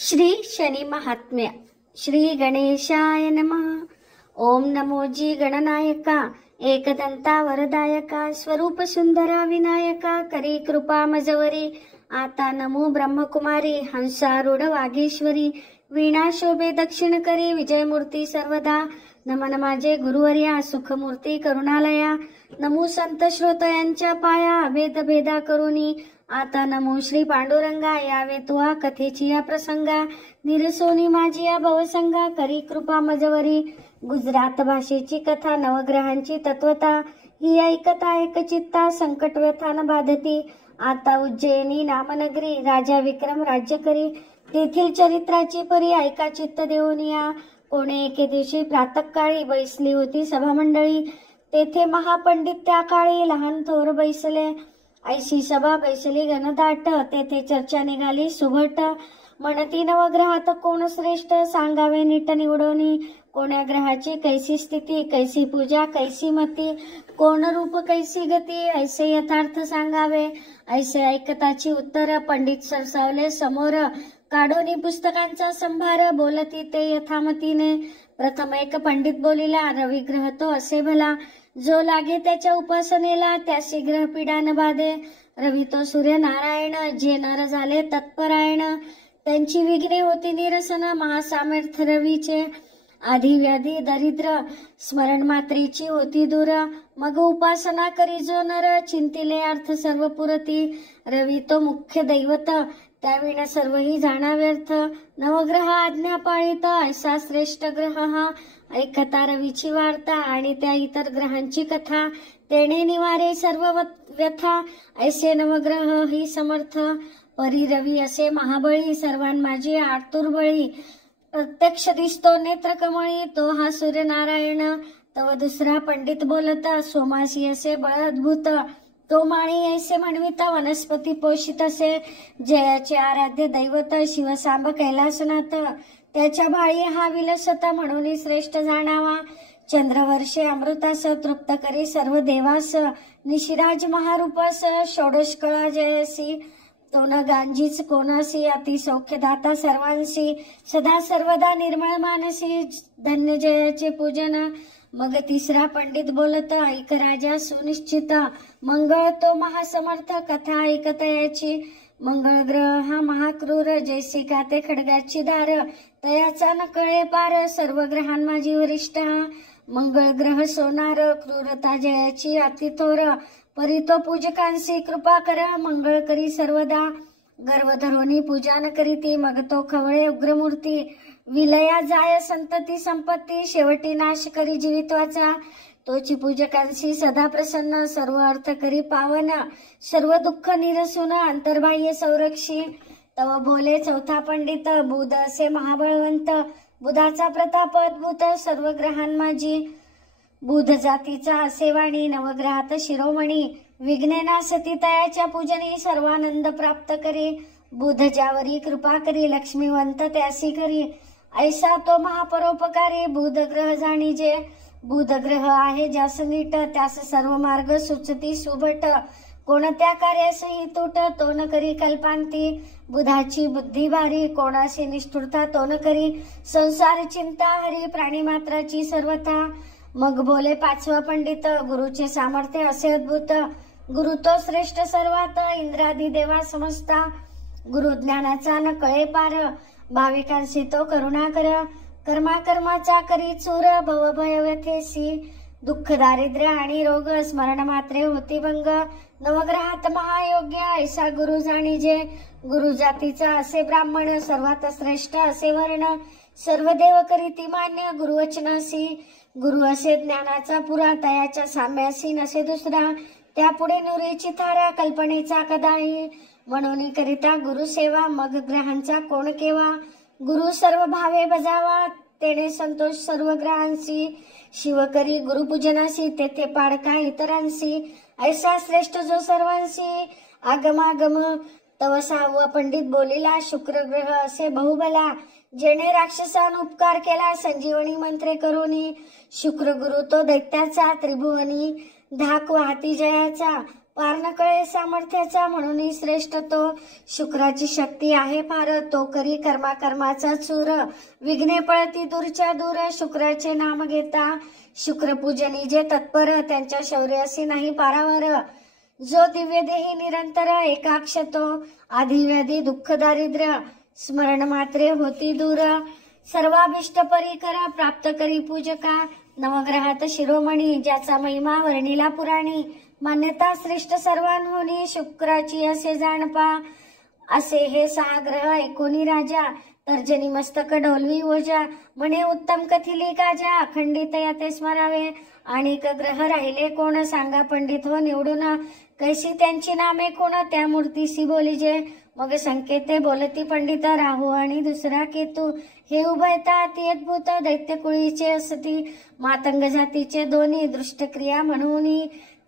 श्री शनि महात्म्य. श्री गणेशाय नमः. ओम नमो जी गणनायका, एकदंता वरदायका, स्वरूप सुंदरा विनायका, करी कृपा मजवरी. आता नमो ब्रह्मकुमारी, हंसारूढ वागेश्वरी, वीणा शोभे दक्षिण करी, विजयमूर्ती सर्वदा. नमन माझे गुरुवर्या, सुखमूर्ती करुणालया. नमो संत श्रोतयांच्या पाया, भेद भेदा करुनी. आता नमो श्री पांडुरंगा, यावे तुआ कथेची या प्रसंगा. निरसोनी माझी या भवसंगा, करी कृपा मजवरी. गुजरात भाषेची कथा, नवग्रहांची तत्वता, ही ऐकता एकचित्ता, संकट व्यथा न बाधती. आता उज्जैनी नामनगरी, राजा विक्रम राज्य करी. तेथील चरित्राची परी, ऐका चित्त देऊन या. कोणे एके दिवशी प्रातःकाळी बैसली होती सभामंडळी. तेथे महापंडित त्या काळी, लहान थोर बैसले. ऐशी सभा बैसली घनदाट, तेथे चर्चा निघाली सुभट. म्हणती नवग्रहात कोण श्रेष्ठ, सांगावे नीट निवडोनी. कोण्या ग्रहाची कैसी स्थिती, कैसी पूजा कैसी मती. कोण रूप कैसी गती, ऐसे यथार्थ सांगावे. ऐसे ऐकताची उत्तर, पंडित सरसावले समोर. काढोनी पुस्तकांचा संभार, बोलती ते यथामतीने. प्रथम एक पंडित बोलिला, रवी ग्रह तो असे भला. जो लागे त्याच्या उपासनेला, त्यासी ग्रह पीडा न बाधे. रवी तो सूर्य नारायण, जे नर झाले तत्परायण. त्यांची विघ्ने होती निरसन, महासामर्थ्य रवीचे. आधी व्याधी दरिद्र, स्मरण मात्रेची होती दूर. मग उपासना करी जो नर, चिंतिले अर्थ सर्व पुरती. रवी तो मुख्य दैवत, त्याविण सर्वही जाणा व्यर्थ. नवग्रह आज्ञा पाळीत, ऐसा श्रेष्ठ ग्रह हा. ऐकता रवीची वार्ता, आणि त्या इतर ग्रहांची कथा. तेणे निवारे सर्व व्यथा, ऐसे नवग्रह ही समर्थ. परी रवी असे महाबळी, सर्वांमाझी आतुर बळी. प्रत्यक्ष दिसतो नेत्र कमळी, तो हा सूर्यनारायण. तव दुसरा पंडित बोलता, सोमासी असे बळ अद्भुत. तो माळी ऐसे म्हणविता, वनस्पती पोषित असे. जयाचे आराध्य दैवत, शिवसांब कैलासनाथ. त्याच्या बाळी हा विलसता, म्हणून श्रेष्ठ जाणावा. चंद्रवर्षे अमृतास, तृप्त करी सर्व देवास. निशिराज महारूपास, षोडश कळा जयसी. तो न गांजीच कोणासी, अति सौख्यदाता सर्वांसी. सदा सर्वदा निर्मळ मानसी, धन्य जयाचे पूजन. मग तिसरा पंडित बोलत, ऐक राजा सुनिश्चित. मंगळ तो महासमर्थ, कथा ऐकत याची. मंगळ ग्रह हा महाक्रूर, जैसी काते खडगाची धार. तयाचा न कळे पार, सर्व ग्रहांमाझी वरिष्ठ हा. मंगळ ग्रह सोनार, क्रूरता जयाची अति थोर. परी तो पूजकांसी कृपा कर, मंगळ करी सर्वदा. गर्व धरोनी पूजा न करीती, मग तो खवळे उग्रमूर्ती. विलया जाय संतती संपत्ती, शेवटी नाश करी जीवित्वाचा. तोची पूजकांशी सदा प्रसन्न, सर्व अर्थ करी पावन. सर्व दुःख निरसून, अंतर्बाह्य संरक्षी. तव बोले चौथा पंडित, बुध असे महाबळवंत. बुधाचा प्रताप अद्भुत, सर्व ग्रहांमाझी. बुध जातीचा असे वाणी, नवग्रहात शिरोमणी. विघ्ने नासती तयाच्या पूजनी, सर्वानंद प्राप्त करी. बुध ज्यावरी कृपा करी, लक्ष्मीवंत त्यासी करी. ऐसा तो महापरोपकारी, बुध ग्रह जाणीजे. बुध ग्रह आहे ज्यास नीट, त्यास सर्व मार्ग सुचती सुभट. कोणत्या कार्यासही तूट, तो न करी कल्पांती. बुधाची बुद्धी भारी, कोणाशी निष्ठुरता तो न करी. संसार चिंता हरी, प्राणी मात्राची सर्वथा. मग बोले पाचवा पंडित, गुरुचे सामर्थ्य असे अद्भुत. गुरु तो श्रेष्ठ सर्वात, इंद्रादी देवा समजता. गुरु ज्ञानाचा न कळे पार, भाविकांशी तो करुणा कर. कर्माचा करी चूर, भवभय व्यथेसी. दुःख दारिद्र्य आणि रोग, स्मरण मात्रे होती भंग. नवग्रहात महायोग्य, ऐसा गुरु जाणीजे. गुरु जातीचा असे ब्राह्मण, सर्वात श्रेष्ठ असे वर्ण. सर्व देव करीती मान्य, गुरुवचनासी. गुरु असे ज्ञानाचा पुरा, तयाच्या साम्यासी नसे दुसरा. त्यापुढे नुरीची थारा, कल्पनेचा कदाही. म्हणून करिता गुरुसेवा, मग ग्रहांचा कोण केवा. गुरु सर्व भावे बजावा, तेणे संतोष सर्व ग्रहांसी. शिव करी गुरुपूजनासी, तेथे पाडका इतरांसी. ऐसा श्रेष्ठ जो सर्वांसी, आगमागम. तव सहावा पंडित बोलिला, शुक्र ग्रह असे बहुबला. जेणे राक्षसान उपकार केला, संजीवनी मंत्रे करोनी. शुक्र गुरु तो दैत्याचा, त्रिभुवनी धाक वाहती जयाचा. पार न कळे सामर्थ्याचा म्हणून श्रेष्ठ तो. शुक्राची शक्ती आहे फार तो करी कर्माचा चूर. विघ्ने पळती दूरच्या दूर शुक्राचे नाम घेता. शुक्रपूजनी जे तत्पर त्यांच्या शौर्यासी नाही पारावर. जो दिव्य देही निरंतर एकाक्ष तो. आधिव्याधी दुःख दारिद्र्य स्मरण मात्रे होती दूर. सर्वाभिष्ट परिकर प्राप्त करी पूजका. नवग्रहात शिरोमणी ज्याचा महिमा वर्णिला पुराणी. मान्यता श्रेष्ठ सर्वांहोनी शुक्राची असे जाणपा. असे हे 6 ग्रह एकोणी राजा. तर्जनी मस्तक डोलवी ओजा. म्हणे उत्तम कथिली गाजा. अखंडित याते स्मरावे. आणिक ग्रह राहिले कोण सांगा पंडित हो निवडून. कैसी त्यांची नामे कोण त्या मूर्तीसी बोलिजे. मग संकेते बोलती पंडित राहू आणि दुसरा केतू. हे उभयता अति अद्भुत दैत्य कुळीचे असती. मातंग जातीचे दोन्ही दृष्टक्रिया म्हणून.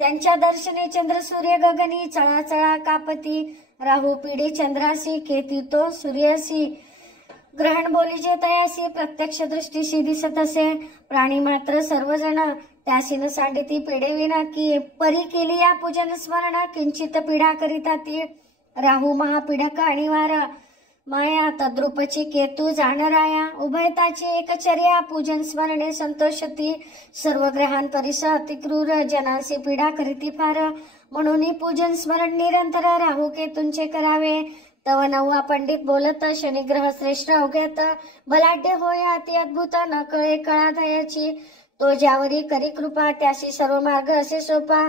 त्यांच्या दर्शने चंद्र सूर्य गगनी. चळाचळा कापती. राहू पिढी चंद्रासी केती तो सूर्यासी. ग्रहण बोलीजे तयासी प्रत्यक्ष दृष्टीशी दिसत असे. प्राणी मात्र सर्वजण त्यासी न सांडिती पिढे विना. की परी केली या पूजन स्मरण किंचित पीडा करिता ती. राहू महापीडक आणि वार माया तद्रूपची केतू जाणराया. उभयताची एकचर्या पूजन स्मरणे संतोषती. सर्व ग्रहांपरिस अतिक्रूर जनांसी पीडा करीती फार. म्हणून पूजन स्मरण निरंतर राहू केतूंचे करावे. तव नववा पंडित बोलत शनिग्रह श्रेष्ठ अवघ्यात. बलाढ्य होय अति अद्भुत न कळे कळाधयाची. तो ज्यावरी करी कृपा त्याशी सर्व मार्ग असे सोपा.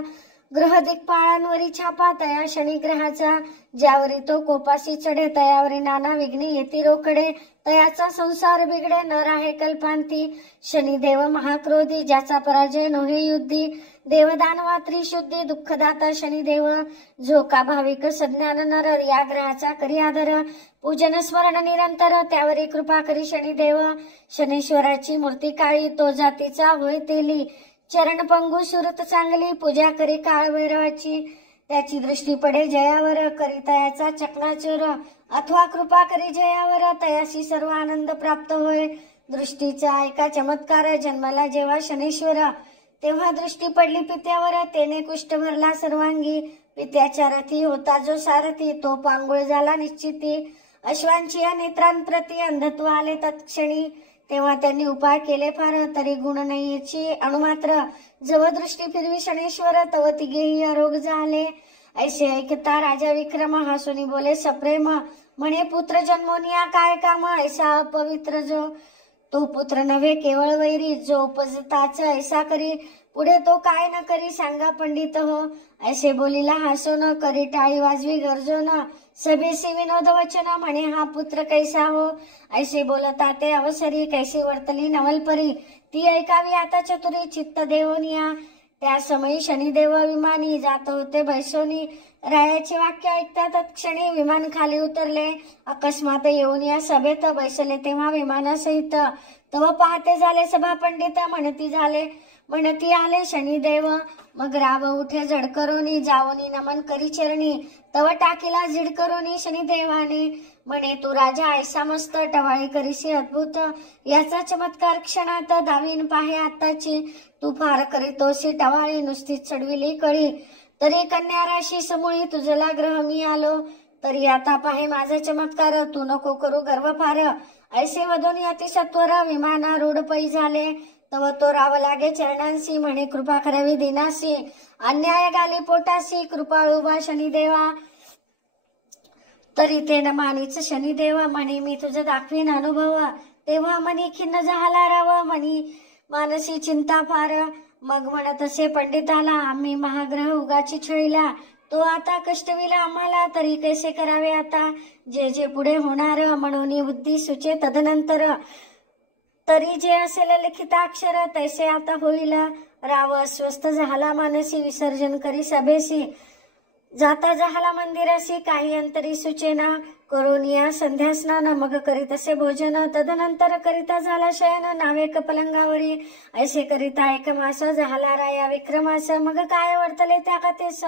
ग्रह दिक्पाळांवरी छापा तया शनिग्रहाचा. ज्यावरी तो कोपाशी चढे तयावरी नाना विघ्ने येती रोकडे. तयाचा संसार बिघडे न राहे कल्पांती. शनिदेव महाक्रोधी ज्याचा पराजय नोहे युद्धी. देवदानवा त्रिशुद्धी दुःखदाता शनिदेव. जो का भाविक सज्ञान नर या ग्रहाचा करी आदर. पूजन स्मरण निरंतर त्यावरी कृपा करी शनिदेव. शनीश्वराची मूर्ती काळी तो जातीचा होय तेली. चरण पंगू सुरत चांगली पूजा करी काळ भैरवाची. त्याची दृष्टी पडे जयावर करी तयाचा चकनाचूर. अथवा कृपा करी जयावर तयाशी सर्व आनंद प्राप्त होय. दृष्टीचा ऐका चमत्कार जन्मला जेव्हा शनीश्वर. तेव्हा दृष्टी पडली पित्यावर तेने कुष्ठ भरला सर्वांगी. पित्याच्या रथी होता जो सारथी तो पांगुळ झाला निश्चिती. अश्वांची या नेत्रांप्रती अंधत्व आले तत्क्षणी. तेव्हा त्यांनी उपाय केले फार तरी गुण नाही याची अणुमात्र. जव दृष्टी फिरवी शनेश्वर तव तिघेही अरोग झाले. ऐसे ऐकता राजा विक्रम हसुनी बोले सप्रेम. म्हणे पुत्र जन्मोनिया काय काम. ऐसा अपवित्र जो तो पुत्र नव्हे केवळ वैरी. जो उपजताच ऐसा करी पुढे तो काय न करी सांगा पंडित हो. ऐसे बोलीला हसो न करी टाळी वाजवी गरजो न. सभेसी विनोद वचन म्हणे हा पुत्र कैसा हो. ऐसे बोलता ते अवसरी कैसी वर्तली नवलपरी. ती ऐकावी आता चतुरी चित्त देवनिया. त्या समयी शनिदेव विमानी जात होते बैसोनी. रायाचे वाक्य ऐकता तत्क्षणी विमान खाली उतरले. अकस्मात येऊन या सभेत बैसले तेव्हा विमानासहित. तव पाहते झाले सभा पंडित म्हणती आले शनिदेव. मग राव उठे झडकरोनी जावोनी नमन करी चरणी. तव टाकीला झिडकरोनी शनिदेवाने. म्हणे तू राजा ऐसा मस्त टवाळी करीसी अद्भुत. याचा चमत्कार क्षणात दावीन पाहे आताची. तू फार करीतोसी टवाळी नुसतीच चढविली कळी. तरी कन्या राशी समूळी तुझला ग्रह मी आलो. तरी आता पाहे माझा चमत्कार तू नको करू गर्व फार. ऐसे वदोनी अतिसत्वर विमानारूढ पै झाले. तव तो राव लागे चरणांसी म्हणे कृपा करावी दिनासी. अन्याय गाली पोटासी कृपाळू बा शनिदेवा. तरी ते न मानीच शनिदेव म्हणे मी तुझं दाखवीन अनुभव. तेव्हा मनी खिन्न झाला राव मनी मानसी चिंता फार. मग म्हणत असे पंडिताला आम्ही महाग्रह उगाची छळीला. तो आता कष्टविला आम्हाला तरी कैसे करावे आता. जे जे पुढे होणार म्हणून बुद्धी सुचे तदनंतर. तरी जे असेल लिखिताक्षर तैसे आता होईल. राव अस्वस्थ झाला मानसी विसर्जन करी सभेसी. जाता झाला मंदिरासी काही अंतरी सुचेना. करोनिया संध्या स्नान मग करीत असे भोजन तदनंतर करिता झाला शयन नावे पलंगावरी ऐसे करिता एक मास झाला राया विक्रमास मग काय वर्तले त्या कथेस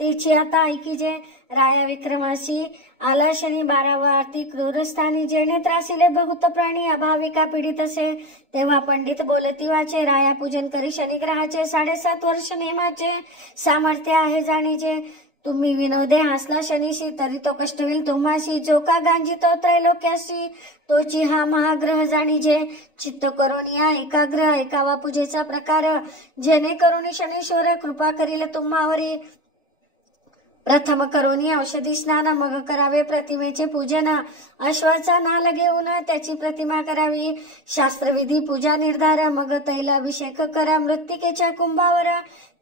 तेची आता ऐकिजे राया विक्रमासी आला शनी 12वा आरती क्रूरस्थानी जेणे त्रासिले बहुत प्राणी अभाविका पीडित असे तेव्हा पंडित बोलती वाचे राया पूजन करी शनिग्रहाचे 7.5 वर्ष नेमाचे सामर्थ्य आहे जाणीचे तुम्ही विनोदे हसला शनीशी तरी तो कष्ट होईल तुम्हाशी जो का गांजितो त्रैलोक्याशी तोची हा महाग्रह जाणीजे चित्त करोनिया एकाग्र ऐकावा पूजेचा प्रकार जेणे करुणी शनीश्वर कृपा करील तुम्हावरी प्रथम करोनी औषधी स्नान मग करावे प्रतिमेचे पूजन अश्वाचा नाल घेऊन त्याची प्रतिमा करावी शास्त्रविधी पूजा निर्धार मग तैलाभिषेक करा मृत्तिकेच्या कुंभावर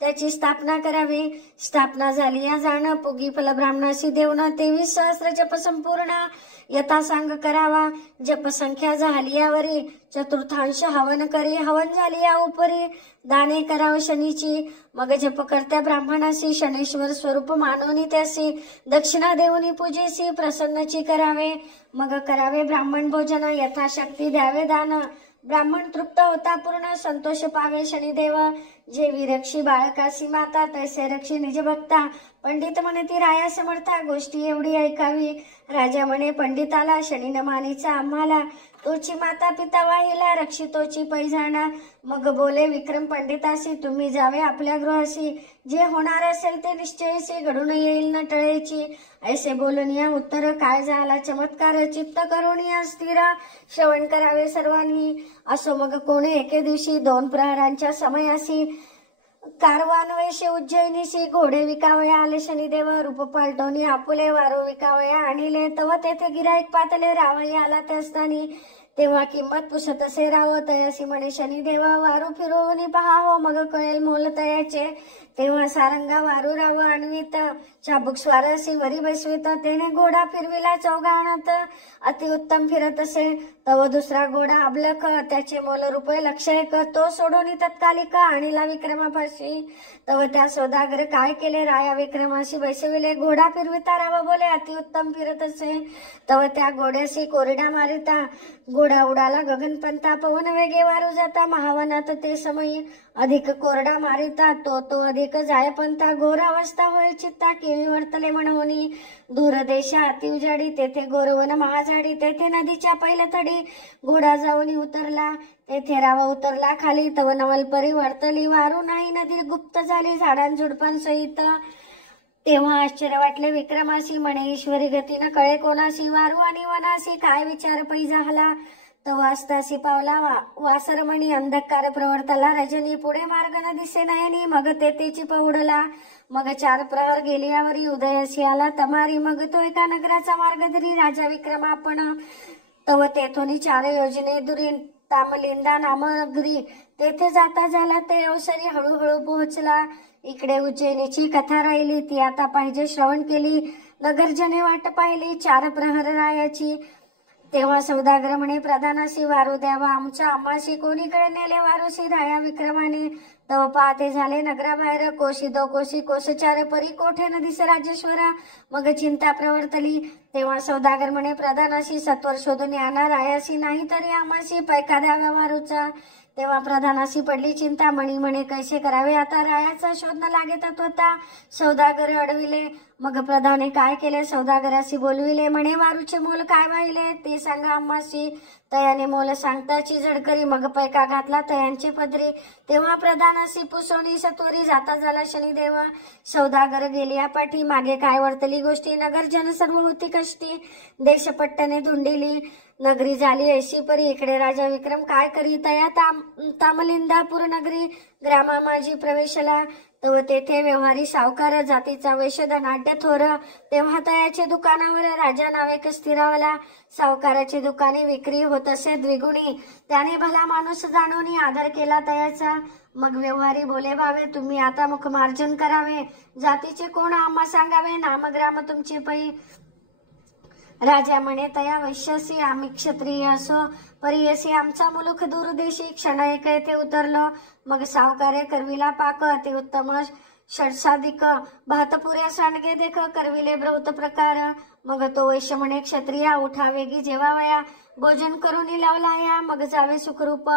त्याची स्थापना करावी स्थापना झाली या जाण पुगी फल ब्राह्मणाशी देऊन 23 सहस्र जप संपूर्ण यथासांग करावा जप संख्या झाली यावरी चतुर्थांश हवन करी हवन झाली या उपरी दाने कराव शनीची मग जप करत्या ब्राह्मणाशी शनेश्वर स्वरूप मानवनी त्यासी दक्षिणा देऊनी पूजेसी प्रसन्नची करावे मग करावे ब्राह्मण भोजन यथाशक्ती द्यावे दान ब्राह्मण तृप्त होता पूर्ण संतोष पावे शनिदेव जे विरक्षी बाळकासी माता तैसे रक्षी निज भक्ता पंडित म्हणे ती राया समर्था गोष्टी एवढी ऐकावी राजा म्हणे पंडिताला शनी न मानीचा आम्हाला तोची माता पिता वाहिला रक्षितोची पैजाणा मग बोले विक्रम पंडितासी तुम्ही जावे आपल्या गृहाशी जे होणार असेल ते निश्चयशी घडून येईल न टळेची ऐसे बोलून या उत्तर काय झाला चमत्कार चित्त करून या स्थिर श्रवण करावे सर्वांनी असो मग कोणी एके दिवशी 2 प्रहरांच्या समयासी कारवान वेशे उज्जैनीशी घोडे विकावया आले शनिदेव रूप पलटोनी आपुले वारो विकावया आणिले तव तेथे गिराईक पातले रावई आला त्यास्थानी तेव्हा किंमत पुसत असे राव तयासी म्हणे शनिदेव वारू फिरवून पहावं मग कळेल मोल तयाचे तेव्हा सारंगा वारू राव आणवीत चाबूक स्वारसी वरी बसवित तेने घोडा फिरविला चौघाणत अतिउत्तम फिरत असे तव दुसरा घोडा अबलख त्याचे मोल रुपये 1,00,000 तो सोडून तत्कालिक आणिला विक्रमापाशी तव त्या सौदागर काय केले राया विक्रमाशी बसविले घोडा फिरविता राव बोले अतिउत्तम फिरत असे तव त्या घोड्याशी कोरडा मारिता घोडा उडाला गगनपंथा पवन वेगे वारू जाता महावनात ते समयी अधिक कोरडा मारिता तो अधिक जायपंथा घोर अवस्था होय चित्ता केवी वर्तले म्हणूनी दूर देशा अति उजाडी तेथे गोरवन महाजाडी तेथे नदीच्या पैलथडी घोडा जाऊन उतरला तेथे राव उतरला खाली तव नवलपरी वर्तली वारू नाही नदी गुप्त झाली झाडांझुडपांसहित तेव्हा आश्चर्य वाटले विक्रमासी म्हणे ईश्वरी गतीनं कळे कोणासी वारू आणि वनासी काय विचार पै झाला तवा असतासी पावला वासरमणी अंधकार प्रवर्तला रजनी पुढे मार्ग न दिसे नयनी मग तेथेची पौडला मग 4 प्रहर गेल्यावरी उदयासी आला तमारी मग तो एका नगराचा मार्ग धरी राजा विक्रम आपण तव तेथोनी 4 योजने दुरी तामलिंदा नामनगरी तेथे जाता झाला ते अवसरी हळूहळू पोहोचला इकडे उज्जैनीची कथा राहिली ती आता पाहिजे श्रवण केली नगरजने वाट पाहिली 4 प्रहर रायाची तेव्हा सौदागर म्हणे प्रधानासी वारू द्यावा आमच्या आम्हाशी कोणीकडे नेले वारूसी राया विक्रमाने तव पाहते झाले नगराबाहेर कोशी 2 कोशी कोश 4 परी कोठे न दिसे राजेश्वर मग चिंता प्रवर्तली तेव्हा सौदागर म्हणे प्रधानाशी सत्वर शोधून आणा रायासी नाही तरी आम्हाशी पैका द्यावा वारूचा तेव्हा प्रधानाशी पडली चिंता मणी म्हणे कैसे करावे आता रायाचा शोध न लागेत होता सौदागर अडविले मग प्रधाने काय केले सौदागराशी बोलविले म्हणे वारूचे मोल काय वाहिले ते सांगा आम्हाशी तयाने मोल सांगताची झडकरी मग पैका घातला तयांचे पदरी तेव्हा प्रधानाशी पुसोनी सत्वरी जाता झाला शनिदेव सौदागर गेली पाठी मागे काय वर्तली गोष्टी नगरजन सर्व होती कष्टी देशपट्टने धुंडिली नगरी झाली ऐशी परी इकडे राजा विक्रम काय करी तया तामलिंदापूर नगरी ग्रामा माझी प्रवेशला तव तेथे व्यवहारी सावकार जातीचा वेश धनाढ्य थोर तेव्हा तयाचे दुकानावर राजा नावेक स्थिरावला सावकाराची दुकाने विक्री होत असे द्विगुणी त्याने भला माणूस जाणून आदर केला तयाचा मग व्यवहारी बोले भावे तुम्ही आता मुखमार्जन करावे जातीचे कोण आम्हा सांगावे नामग्राम तुमचे पै राजा म्हणे तया वैश्यसी आम्ही क्षत्रिय असो परियसी आमचा मुलुख दूरदेशी क्षण एक येथे उतरलो मग सावकारे करविला पाक ते उत्तम षडसाधिक भातपुऱ्या सांडगे देख करविले ब्रौत प्रकार मग तो वैश्य म्हणे, क्षत्रिया उठा वेगी जेवावया, भोजन करून लावला या, मग जावे सुखरूप.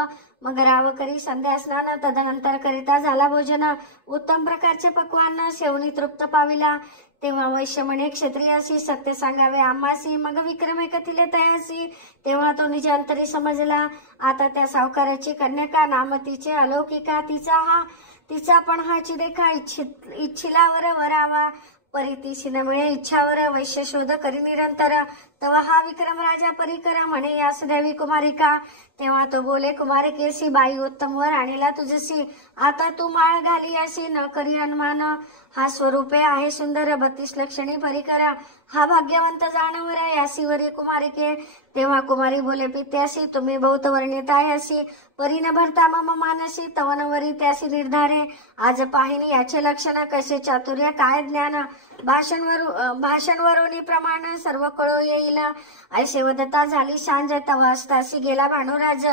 मग राव करी संध्या स्नान, तदनंतर करिता झाला भोजन, उत्तम प्रकारचे पक्वान्न सेवनी तृप्त पाविला. तेव्हा वैश्य म्हणे, क्षत्रियासी सत्य सांगावे आम्हासी, मग विक्रमे कथिले तयासी. तेव्हा तो निज अंतरी समजला, आता त्या सावकाराची कन्यका नाम तिचे अलौकिका, तिचा पण हाची देखा इच्छिलावर वरावा. परितीशी न मिळे इच्छावर, वैश्य शोध करी निरंतर. तवा हा विक्रम राजा परिकर, म्हणे यास द्यावी कुमारिका. तेव्हा तो बोले, कुमारिकेसी बाई उत्तम वर आणीला तुझसी, आता तू माळ घाली अशी न करी अनुमान. हा स्वरूपे आहे सुंदर, 32 लक्षणी परिकर, हा भाग्यवंत जानवर यासी वरी कुमारिके. तेव्हा कुमारी बोले, पित्यासी तुम्ही बहुत वर्णित आहे अशी, परी न भरता मम मानसी, तवनवरी त्यासी निर्धारे. आज पाहिनी याचे लक्षण, कसे चातुर्य काय ज्ञान, भाषणवरोनी प्रमाण सर्व कळो येईल. ऐसे वदता झाली सांज, तवा असतासी गेला भानुराज.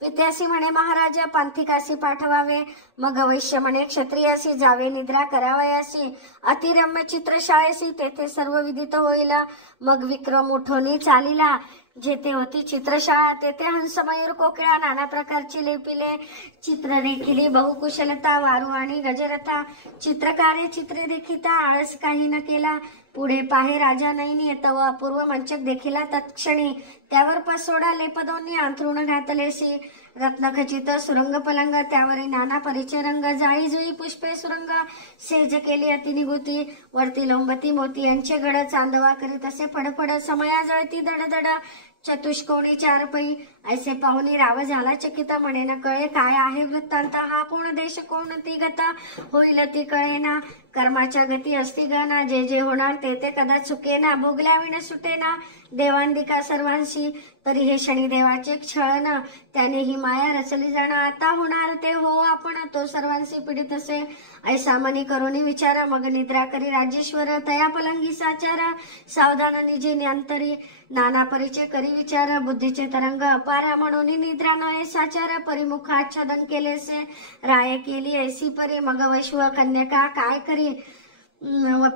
पित्यासी म्हणे, महाराज पांथिकासी पाठवावे. मग वैश्य म्हणे, क्षत्रियासी जावे निद्रा करावयासी, अतिरम्य चित्रशाळेसी तेथे सर्व विदित होईल. मग विक्रम उठोनी चालिला, जेथे होती चित्रशाळा तेथे हंस मयूर कोकिळा नाना प्रकारची लेपिले. चित्र देखिली बहुकुशलता, वारू आणि गजरथा, चित्रकारे चित्रे देखिता, आळस काही न केला. पुढे पाहे राजा नैनी, तव अपूर्व मंचक देखिला तत्क्षणी. त्यावर पसोडा लेपदोनी अंथरुण घातलेसी, रत्नखचित सुरंग पलंग, त्यावरी नाना परिचय रंग. जाळी जुई पुष्पे सुरंग, सेज केली अतिनिगुती, वरती लोंबती मोती यांचे गड. चांदवा करीत असे फडफड, समया जळती धडधड, चतुष्कोणी चार पै. ऐसे पाहुनी राव झाला चकित, म्हणे न कळे काय आहे वृत्तांत. हा कोण देश कोण ती गता, होईल ती कळेना. कर्माच्या गती असती गना, जे जे होणार ते ते कदाच चुकेना. भोगल्या विण सुटेना, देवांदिका सर्वांशी, तरी हे शनिदेवाचे छळन. त्याने ही माया रचली जाण, आता होणार ते हो आपण, तो सर्वांशी पीडित असे. ऐसा मनी करोनी विचार, मग निद्रा करी राजेश्वर. तया पलंगी साचार, सावधान निजे न्यांतरी, नाना परिचय करी विचार. बुद्धीचे तरंग अपार, म्हणून निद्रा नये साचार. परिमुखाच्छादन केलेसे, राय केली ऐसी परी. मग वैश्व कन्यका काय करी,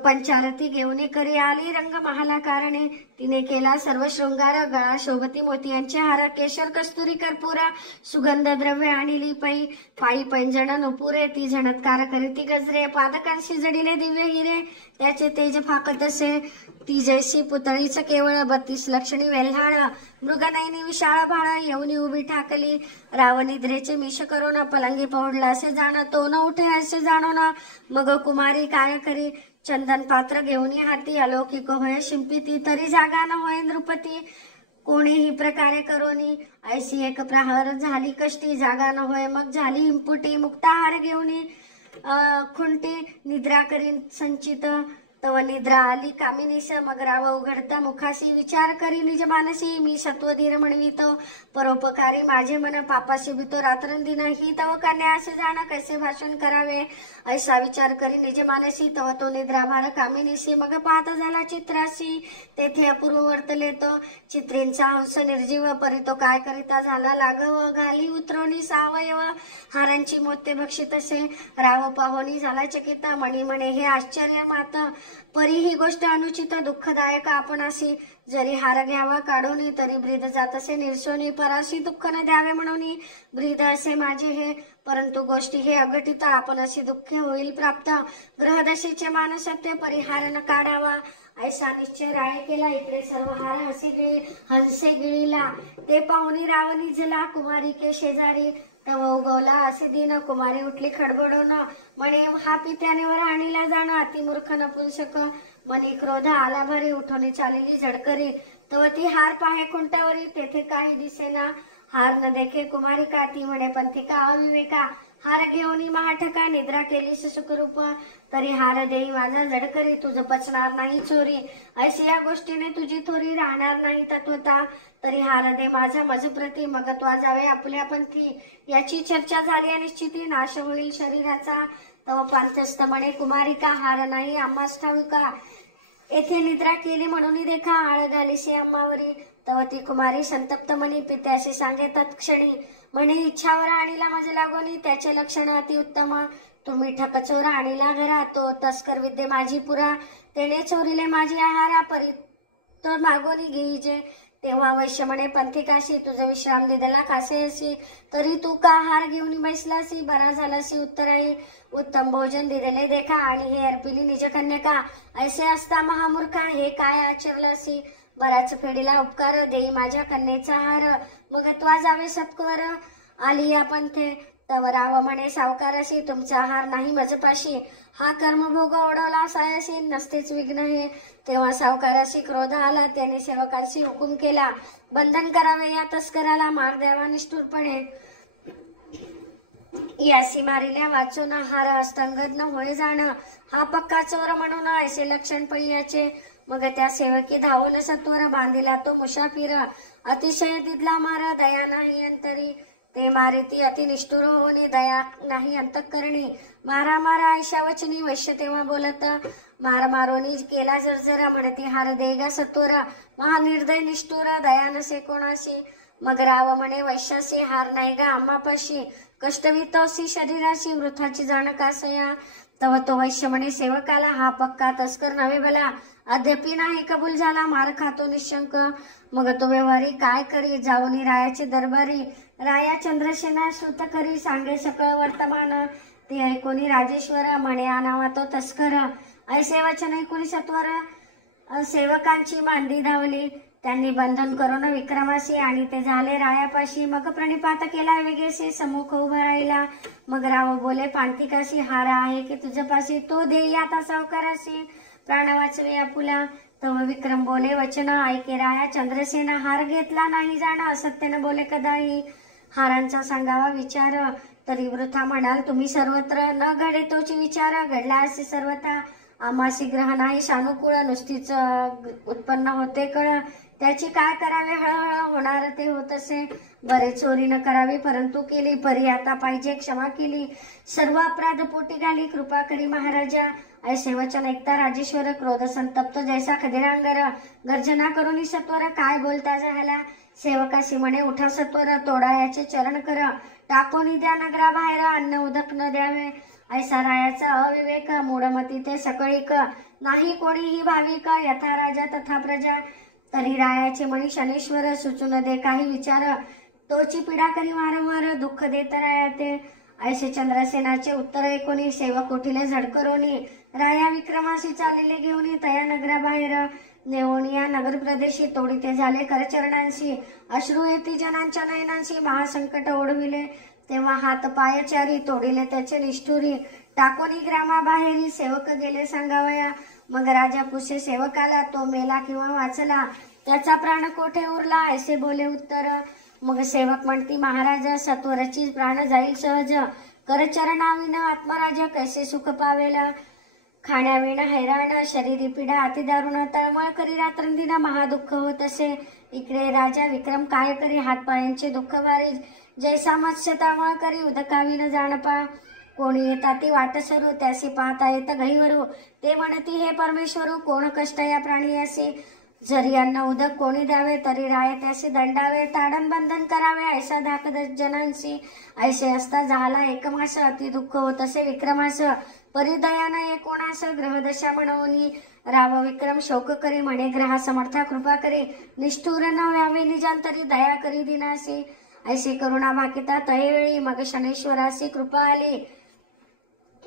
पंचारती घेऊन करी आली रंग महाला कारणे. तिने केला सर्व शृंगार, गळा शोभती मोतियांचे हार, केशर कस्तुरी कर्पूर, सुगंध द्रव्य आणली पै. पायी पैंजण नुपुरे, ती झणत्कार करीती गजरे. पादकांशी जडिले दिव्य हिरे, त्याचे तेज फाकत असे. ती जैसी पुतळीच केवळ, 32 लक्षणी वेल्हाळ. मृगनयनी विशाळ भाळ, येऊनी उभी ठाकली. राव निद्रेचे मिश करून, पलंगी पहुडला असे जाण, तो न उठे असे जाणून. मग कुमारी काय करी, चंदन पात्र घेऊन हाती, अलौकिक होय शिंपिती, तरी जागा न होय नृपती. कोणीही प्रकारे करोनी, ऐसी एक प्रहर झाली कष्टी, जागा न होय मग झाली हिंपुटी. मुक्ताहार घेऊन खुंटी, निद्रा करीन संचित, तव निद्रा आली कामिनीस. मग राव उघडता मुखाशी, विचार करी निज मानसी. मी सत्वधीर म्हणवितो, परोपकारी माझे मन, पापाशी भीतो रात्रंदिन. ही तव कन्या असे जाण, कैसे भाषण करावे. ऐसा विचार करी निज मानसी, तव तो निद्राभार कामिनीसी. मग पाहत झाला चित्राशी, तेथे अपूर्व वर्तले तो. चित्रींचा हंस निर्जीव, परी तो काय करिता झाला लागव. घाली उतरोनी सावयव, हारांची मोत्य भक्षित असे. राव पाहोनी झाला चकित, मणी म्हणे हे आश्चर्य मात. परी ही गोष्ट अनुचित दुःखदायक आपणासी. जरी हार घ्यावा काढून, तरी ब्रीद जात असे निरसोनी. पराशी दुःख न द्यावे म्हणून ब्रीद असे माझे हे, परंतु गोष्टी हे अघटित, आपणाशी दुःख होईल प्राप्त. ग्रहदशेचे मान सत्य, परिहार न काढावा. ऐसा निश्चय राय केला, इकडे सर्व हार हंसे गिळीला. ते पाहुनी राव निजला, कुमारी के शेजारी. तव उगवला असे दिन, कुमारी उठली खडबडून, म्हणे हा पित्याने वर आणीला जाण. अतिमूर्ख नपुंसक, मनी क्रोध आला भरी. उठोनी चालली झडकरी, तव ती हार पाहे खुंटावरी, तेथे काही दिसेना. हार न देखे कुमारिका, ती म्हणे पंथिका अविवेका. हार घेऊन महाठका, निद्रा केलीस सुखरूप, तरी हार देई माझा झडकरी. तुझ पचणार नाही चोरी, ऐशी या गोष्टीने तुझी थोरी राहणार नाही तत्वता. तरी हार दे माझा मजप्रती, मग त्वा जावे आपल्या पंथी. याची चर्चा झाली अनिश्चिती, नाश होईल शरीराचा. तव पांथस्थ म्हणे कुमारिका, हार नाही आम्हास ठाऊका. येथे निद्रा केली म्हणून देखा, आळ घालीशी आम्हावरी. तव ती कुमारी संतप्त मनी, पित्याशी सांगे तत्क्षणी. म्हणे इच्छावर आणीला मज लागोनी, त्याचे लक्षण अतिउत्तम. तुम्ही ठकचोर आणीला घरा, तो तस्कर विद्ये माझी पुरा. तेने चोरिले माझी आहारा, तर मागोनी घेईजे. तेव्हा वैश्य म्हणे, पंथिकाशी तुझं विश्राम दिलेला कासे असी, तरी तू का हार घेऊन बैसलासी. बरा झालासी उत्तराई, उत्तम भोजन दिलेले देखा, आणि हे अर्पिली निज कन्यका. ऐसे असता महामूर्खा, हे काय आचरलसी. बराच फेडीला उपकार, देई माझ्या कन्येचा हार. मग त्वा जावे सत्वर, आली या पंथे. तव राव म्हणे सावकाराशी, तुमचा हार नाही मजपाशी. हा कर्मभोग ओढवला सायाशी, नसतेच विघ्न हे. तेव्हा सावकाराशी क्रोध आला, त्याने सेवकाशी हुकूम केला, बंधन करावे या तस्कराला, मार द्यावा निष्ठुरपणे. यासी मारिल्या वाचून, हार अस्तंगत न होय जाण. हा पक्का चोर म्हणून, ऐसे लक्षण पैयाचे. मग त्या सेवकी धावून सत्वर, बांधिला तो मुसाफिर. अतिशय तिथला मार, दया नाही अंतरी. ते मारिती अति निष्ठुर होनी, दया नाही अंतःकरणी. मारा मारा ऐशा वचनी, वैश्य तेव्हा बोलत, मार मारोनी केला जर्जरा. म्हणती हार देगा सत्वर, महानिर्दय निष्ठुर, दया नसे कोणाशी. मग राव म्हणे वैश्यासी, हार नाही गा आम्हापाशी. कष्टवितोसी शरीराशी, वृथाची जाण कासया. तव तो वैश्य म्हणे सेवकाला, हा पक्का तस्कर नव्हे भला. अद्यापि नाही कबूल झाला, मार खातो निशंक. मग तो व्यवहारी काय करी, जाऊनी रायाचे दरबारी. राया चंद्रसेना श्रुत करी, सांगे सकळ वर्तमान. ते ऐकोनी राजेश्वर, म्हणे आणावा तो तस्कर. ऐसे वचन ऐकून सत्वर सेवकांची मांदी धावली. त्यांनी बंधन करून विक्रमासी, आणि ते झाले रायापाशी. मग प्रणिपात केला वेगेसे, सम्मुख उभा राहिला. मग राव बोले पांथिकाशी, हार आहे की तुझपाशी, तो देई आता सावकाराशी. प्राण वाचवे आपुला. तव विक्रम बोले वचन, ऐके राया चंद्रसेना, हार घेतला नाही जाण. असत्यानं बोले कदाही, हारांचा सांगावा विचार. तरी वृथा म्हणाल तुम्ही सर्वत्र, न घडे तोची विचार. घडला असे सर्वथा, आमासी ग्रह नाही सानुकूळ. नुसतीच उत्पन्न होते कळ, त्याची काय करावे हळहळ. होणार ते होत असे, बरे चोरी न करावी परंतु केली. परी आता पाहिजे क्षमा केली, सर्व अपराध पोटी घाली. कृपा करी महाराजा. ऐसे वचन ऐकता राजेश्वर, क्रोध संतप्त जैसा खदिरांगर. गर्जना करून सत्वर, काय बोलता झाला. सेवकाशी म्हणे उठा सत्वर, तोडा याचे चरण कर. टाकून द्या नगराबाहेर, अन्न उदक न द्यावे. ऐसा रायाचा अविवेक, मूढमती ते सकळीक. नाही कोणीही भाविक, यथा राजा तथा प्रजा. तरी रायाचे म्हणी शनेश्वर, सुचून दे काही विचार. तोची पीडा करी वारंवार, दुःख देत राया ते. ऐसे चंद्रसेनाचे उत्तर ऐकोनी, सेवक उठिले झडकरोनी. राया विक्रमाशी चाललेले घेऊन, तया नगराबाहेर नेवोनिया नगर प्रदेशी. तोडी ते झाले करचरणांशी, अश्रू येती जनांच्या नयनांशी. महासंकट ओढविले तेव्हा हात पायाचारी, तोडिले त्याचे निष्ठुरी. टाकोनी ग्रामाबाहेरी, सेवक गेले सांगावया. मग राजा पुसे सेवकाला, तो मेला किंवा वाचला, त्याचा प्राण कोठे उरला. ऐसे बोले उत्तर. मग सेवक म्हणती महाराजा, सत्वरची प्राण जाईल सहज. करचरणाविन आत्मराजा, कैसे सुख पावेल. खाण्याविण हैराण, शरीरी पीडा अति दारुण. तळमळ करी रात्रंदिन, महादुःख होत असे. इकडे राजा विक्रम काय करी, हातपायांचे दुःख भारी. जैसा मत्स्य तळमळ करी, उदकाविन जाणपा. कोणी येता ती वाट सरू, त्यासी पाहता येत गहीवरू. ते म्हणती हे परमेश्वरू, कोण कष्ट या प्राणी असे. जरी अन्न उदक कोणी द्यावे, तरी राय त्यासे दंडावे. ताडण बंधन करावे, ऐसा धाक जनांशी. ऐसे असता झाला एक मास, अति दुःख होत असे विक्रमास. परिदयान एकोणास, ग्रहदशा म्हणून राव विक्रम शोक करी. म्हणे ग्रहा समर्था कृपा करी, निष्ठुर न व्हावे निजांतरी. दया करी दिनासी, ऐसे करुणा भाकिता तळेवेळी. मग शनेश्वरासी कृपा आली,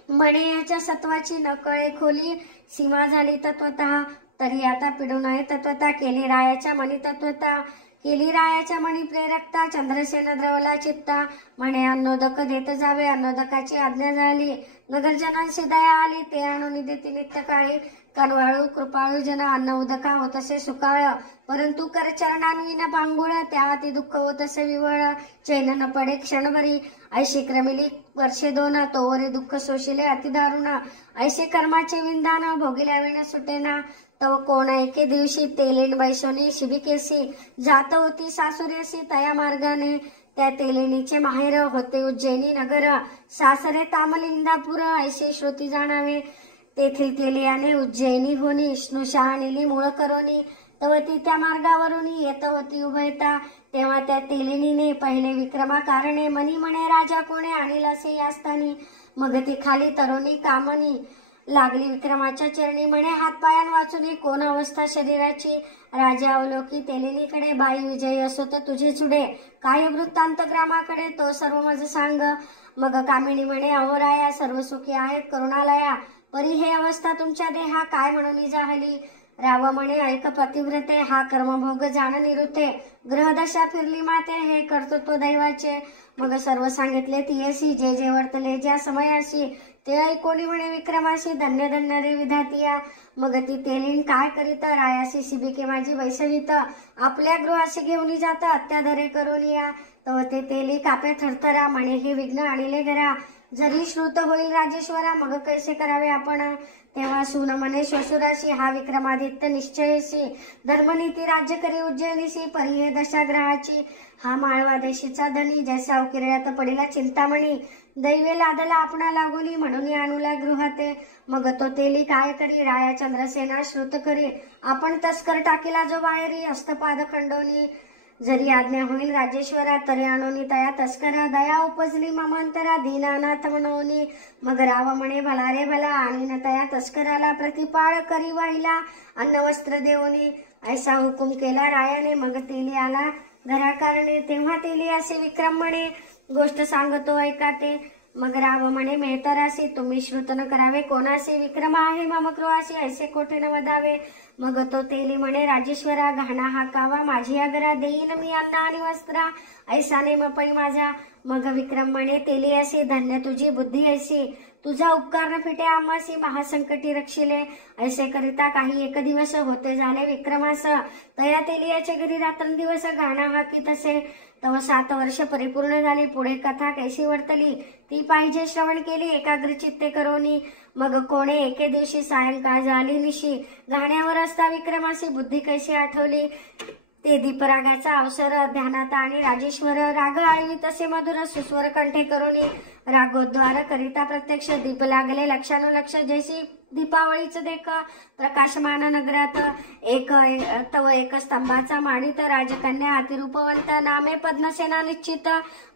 म्हणे याच्या सत्वाची न कळे खोली. सीमा झाली तत्वतः, तरी आता पिडू नये तत्वता. केली रायाच्या मनी तत्वता, केली रायाच्या मणी प्रेरकता. चंद्रसेन द्रवला चित्ता, म्हणे अन्नोदक देत जावे. अन्नोदकाची आज्ञा झाली, नगरजनांशी दया आली. ते आणून देती नित्य काळी. कनवाळू कृपाळू जन, अन्न उदका होत असे सुकाळ. परंतु करचरणांविन पांगुळ, त्या अति दुःख होत असे विवळ. चैन न पडे क्षणभरी, ऐशी क्रमिली वर्षे दोन. तोवरे दुःख सोशिले अति दारुण. ऐसे कर्माचे विंधान, भोगिल्या विण सुटेना. तव कोण एके दिवशी, तेलेण बैसोनी शिबिकेसी. जात होती सासुरेसी तया मार्गाने. त्या तेलेणीचे माहेर होते उज्जैनी नगर. सासरे तामलिंगापूर, ऐसे श्रुती जाणावे. तेथील तेलियाने उज्जैनी होनी, स्नुषा आणली मूळ करोनी. तव ती त्या मार्गावरून येत होती उभयता. तेव्हा त्या तेलिणीने पहिले विक्रमा कारणे. मनी म्हणे राजा कोणे आणील असे यास्तानी. मग ती खाली तरुणी कामनी. लागली विक्रमाच्या चरणी म्हणे, हातपायान वाचून कोण अवस्था शरीराची. राजा अवलोकी तेलिनीकडे, बाई विजयी असो तर तुझे चुडे. काय वृत्तांत ग्रामाकडे तो सर्व मज सांग. मग कामिनी म्हणे, अहोराया सर्व सुखी आहेत करुणालया. परी हे अवस्था तुमच्या देहा काय म्हणून जाहली. राव म्हणे, ऐक पतिव्रते, हा कर्मभोग जाण निरुते. ग्रहदशा फिरली माते, हे कर्तृत्व दैवाचे. मग सर्व सांगितले तियसी, जे जे वर्तले ज्या समयाशी. ते ऐकोनी म्हणे विक्रमाशी, धन्य धन्य रे विधातिया. मग ती तेलीन काय करीत, रायासी शिबिके माझी वैसवित. आपल्या गृहाशी घेऊन जात अत्याधरे करून या. तो ते तेली कापे थरथरा, म्हणे हे विघ्न आणले घरा. जरी श्रुत होईल राजेश्वरा, मग कैसे करावे आपण. तेव्हा सून म्हणे श्वशुराशी, हा विक्रमादित्य निश्चयशी. धर्मनीती राज्य करी उज्जैनीशी, परी हे दशाग्रहाची. हा माळवा देशीचा धनी, जैसा उकिरड्यात पडिला चिंतामणी. दैवे लादला आपणा लागोनी, म्हणून आणूला गृहाते. मग तो तेली काय करी, राया चंद्रसेना श्रुत करी. आपण तस्कर टाकीला जो बाहेरी, हस्तपाद खंडोनी. जरी आज्ञा होईल राजेश्वरा, तरी आणोनी तया तस्करा. दया उपजली ममांतरा, दीन अनाथ म्हणोनी. मग राव म्हणे, भला रे भला, आणि न तया तस्कराला. प्रतिपाळ करी वाहिला, अन्न वस्त्र देऊनी. ऐसा हुकुम केला रायाने, मग तेली आला घराकारणे. तेव्हा तेली असे विक्रम म्हणे, गोष्ट सांगतो ऐका ते. मग राव म्हणे, मेहतरासी तुम्ही श्रुत न करावे कोणासी. विक्रम आहे मम गृहासी, ऐसे कोठे न वदावे. मग तो तेली म्हणे, राजेश्वरा घाणा हा कावा. माझी अगरा देईन मी अन्न आणि वस्त्रा. ऐसा नेम पै माझा. मग विक्रम म्हणे, तेली असे धन्य तुझी बुद्धी ऐसी. तुझा उपकार न फिटे आम्हासी, महासंकटी रक्षिले. ऐसे करिता काही एक दिवस होते झाले विक्रमास. तया तेलियाच्या घरी रात्रंदिवस घाणा हा की तसे. तव 7 वर्ष परिपूर्ण झाली. पुढे कथा कैसी वर्तली ती पाहिजे श्रवण केली एकाग्र चित्ते करोनी. मग कोणे एके दिवशी सायंकाळ झाली निशी. घाण्यावर असता विक्रमासी बुद्धी कैसी आठवली. ते दीपरागाचा अवसर ध्यानात आणि राजेश्वर. राग आळवी तसे मधुर सुस्वर कंठे करोनी. रागोद्वार करिता प्रत्यक्ष दीप लागले लक्षानुलक्ष. जैसी दीपावळीच देख प्रकाशमान नगरात. एक स्तंभाचा माडित. राजकन्या अतिरूपवंत. नामे पद्मसेना निश्चित.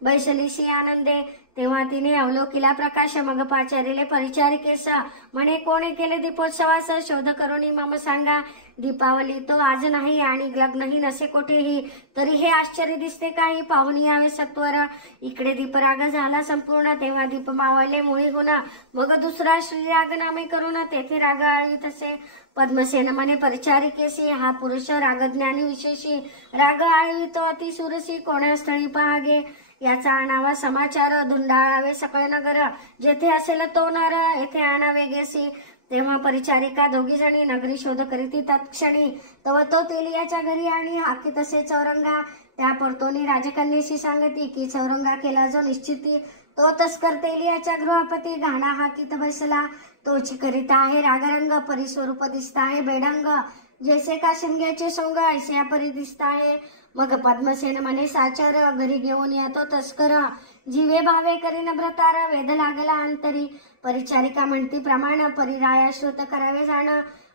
बैसलीसी आनंदे. तेव्हा तिने अवलोकीला प्रकाश. मग पाचारिले परिचारिकेस. म्हणे कोणे केले दीपोत्सवास. शोध करोनी मम सांगा. दीपावली तो आज नाही आणि लग्नही नसे कोठेही. तरी हे आश्चर्य दिसते काही. पाहून यावे सत्वर. इकडे दीपराग झाला संपूर्ण. तेव्हा दीप मावळले मुळी होऊन. मग दुसरा श्रीराग नामे करून तेथे राग आळवी तसे. पद्मसेन म्हणे परिचारिकेसी, हा पुरुष रागज्ञानी विशेषी. राग आळवी तो अति सुरसी. कोण्या स्थळी पहागे. याचा आणावा समाचार. धुंडाळावे सकळ नगर. जेथे असेल तो नर येथे आणावे गेसी. तेव्हा परिचारिका दोघी जणी नगरी शोध करीती तत्क्षणी. तव तो तेलियाच्या घरी आणि हाकी तसे चौरंगा. त्या परतोनी राजकन्येशी सांगती की चौरंगा केला जो निश्चिती. तो तस्कर तेलियाच्या गृहपती. घाणा हाकीत बसला तोची करीता आहे रागरंग. परिस्वरूप दिसता आहे बेढंग. जैसे का शिमग्याचे सोंग ऐसे परी दिसता आहे. मग पद्मसेन म्हणे साचार. घरी घेऊन येतो तस्कर. जीवे भावे करीन व्रतार. वेद लागला अंतरी. परिचारिका म्हणती प्रमाण. परिराया श्रुत करावे जाण.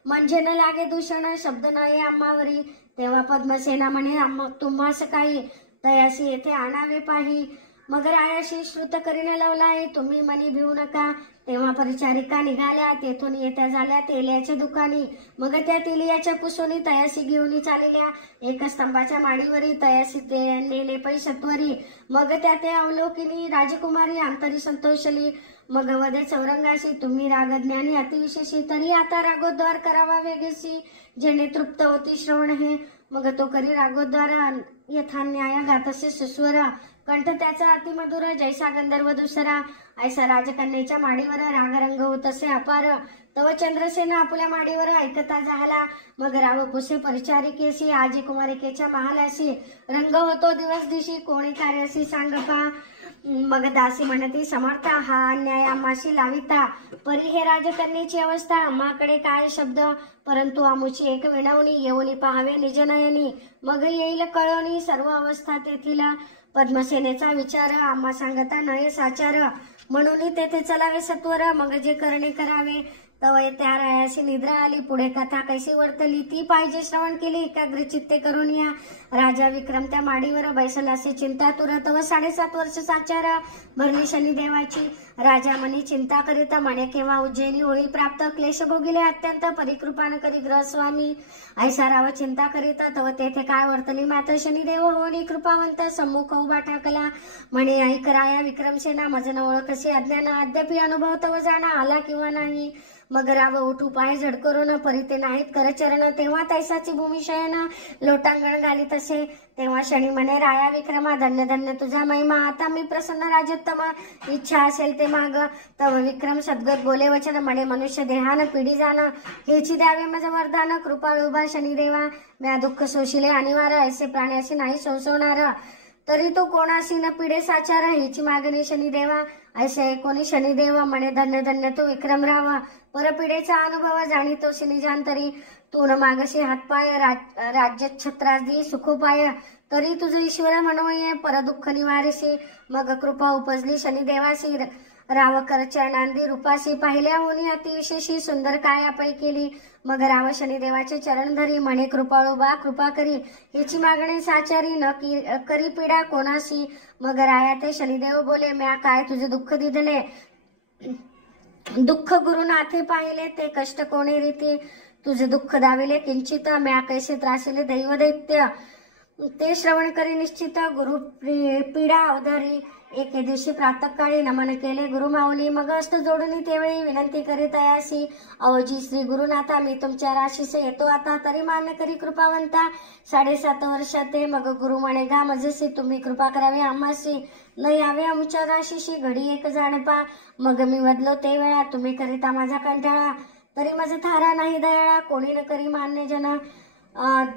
म्हणजे न लागे दूषण. शब्द नये आम्हावरी. तेव्हा पद्मसेना म्हणे तुम्हास काही. तयासी येथे आणावे पाही. मग रायाशी श्रुत करीन लवलाही. तुम्ही मनी भिवू नका. तेव्हा परिचारिका निघाल्या. तेथून येत्या झाल्या तेलियाच्या दुकानी. मग त्या तेलियाच्या पुसोनी तयासी घेऊन चालल्या. एक स्तंभाच्या माडीवरी. तयासी ते नेले पै सत्वरी. मग त्या ते अवलोकिनी राजकुमारी. अंतरी संतोषली. मग वदे चौरंगाशी तुम्ही रागज्ञानी अतिविशेषी. तरी आता रागोद्वार करावा वेगेसी. जेणे तृप्त होती श्रवण हे. मग तो करी रागोद्वार. यथा न्याया गातसे सुस्वर. कंठ त्याचा अतिमधुर. जैसा गंधर्व दुसरा. ऐसा राजकन्येच्या माडीवर रागरंग होतसे अपार. तव चंद्रसेन आपुल्या माडीवर ऐकता झाला. मग राव पुसे परिचारिकेशी. आजी कुमारिकेच्या महालाशी. रंग होतो दिवस दिशी. कोणी कार्याशी सांग पा. मग दासी म्हणती समर्था, हा अन्याय आम्हाशी लाविता. परी हे राजकन्येची अवस्था. आम्हाकडे काय शब्द. परंतु आमुची एक विनवणी. येऊनी पाहावे निजनयनी. मग येईल कळवणी सर्व अवस्था तेथील. पद्मसेनेचा विचार. आम्हा सांगता नये साचार. म्हणून तेथे चलावे सत्वर. मग जे करणे करावे. तव त्या रायाशी निद्रा आली. पुढे कथा कैसी वर्तली ती पाहिजे श्रवण केली. एकाग्र चित्ते करून या राजा विक्रम त्या माडीवर बैसलासे चिंता तुर. तव 7.5 वर्ष साचार भरली शनिदेवाची. राजा मनी चिंता करीत म्हणे केव्हा उज्जैनी होईल प्राप्त. क्लेश भोगिले अत्यंत परिकृपान करी ग्रहस्वामी. ऐसा राव चिंता करीत तव तेथे काय वर्तली मात्र शनिदेव होनी कृपावंत. सम्मुख उभा ठाकला म्हणे ऐक राया विक्रमसेना मज न ओळखसी अज्ञान. अद्यापि अनुभव तव जाणा आला किंवा नाही. मग राव उठू पाय झडकरून परिते नाहीत करचरण. तेव्हा तैसाची भूमी शयन लोटांगण घाली तसे. तेव्हा शनी म्हणे राया विक्रमा धन्य धन्य तुझा महिमा. आता मी प्रसन्न राजोत्तम इच्छा असेल ते माग. तव विक्रम सद्गत बोले वचन म्हणे मनुष्य देहान पिढी जाण. हेची द्यावे मज वरदान. कृपाळू उभा शनिदेवा म्या दुःख सोशिले अनिवार्य. ऐसे प्राणी असे नाही सोसवणार. तरी तो कोणाशी न पिढे साचार. हिची मागणी शनिदेवा. ऐसे कोणी शनिदेव म्हणे धन्य धन्य तू विक्रमराव. परपिढेचा अनुभव जाणीतो निजांतरी. तू न मागशी हातपाय राज्य छत्रादी सुखोपाय. तरी तुझं ईश्वर म्हणूये परदुःख निवारिसी. मग कृपा उपजली शनिदेवासी. राव करचरणांदी रूपासी. पाहिल्या होनी अतिविशेषी सुंदर काया पै केली. मग राव शनिदेवाचे चरण धरी म्हणे कृपाळू बा कृपा करी. हिची मागणी साचारी न करी पीडा कोणाशी. मग राया ते शनिदेव बोले म्या काय तुझे दुःख दिदले. दुःख गुरुनाथे पाहिले ते कष्ट कोणी रीती. तुझे दुःख दाविले किंचित म्या कैसे त्रासिले दैव दैत्य. ते श्रवण करी निश्चित. गुरु पीडा अवधारी. एके दिवशी प्रातःकाळी नमन केले गुरु माऊली. मग हस्त जोडून तेवेळी विनंती करीत अयासी. अवजी श्री गुरुनाथा मी तुमच्या राशीसे येतो आता. तरी मान्य करी कृपावंता. 7.5 वर्षाते. मग गुरु म्हणे गा मजेसी तुम्ही कृपा करावी आम्हासी. न यावे आमच्या राशीशी घडी एक जाणपा. मग मी वदलो ते वेळा तुम्ही करिता माझा कंटाळा. तरी माझा थारा नाही दयाळा. कोणी न करी मान्य जन.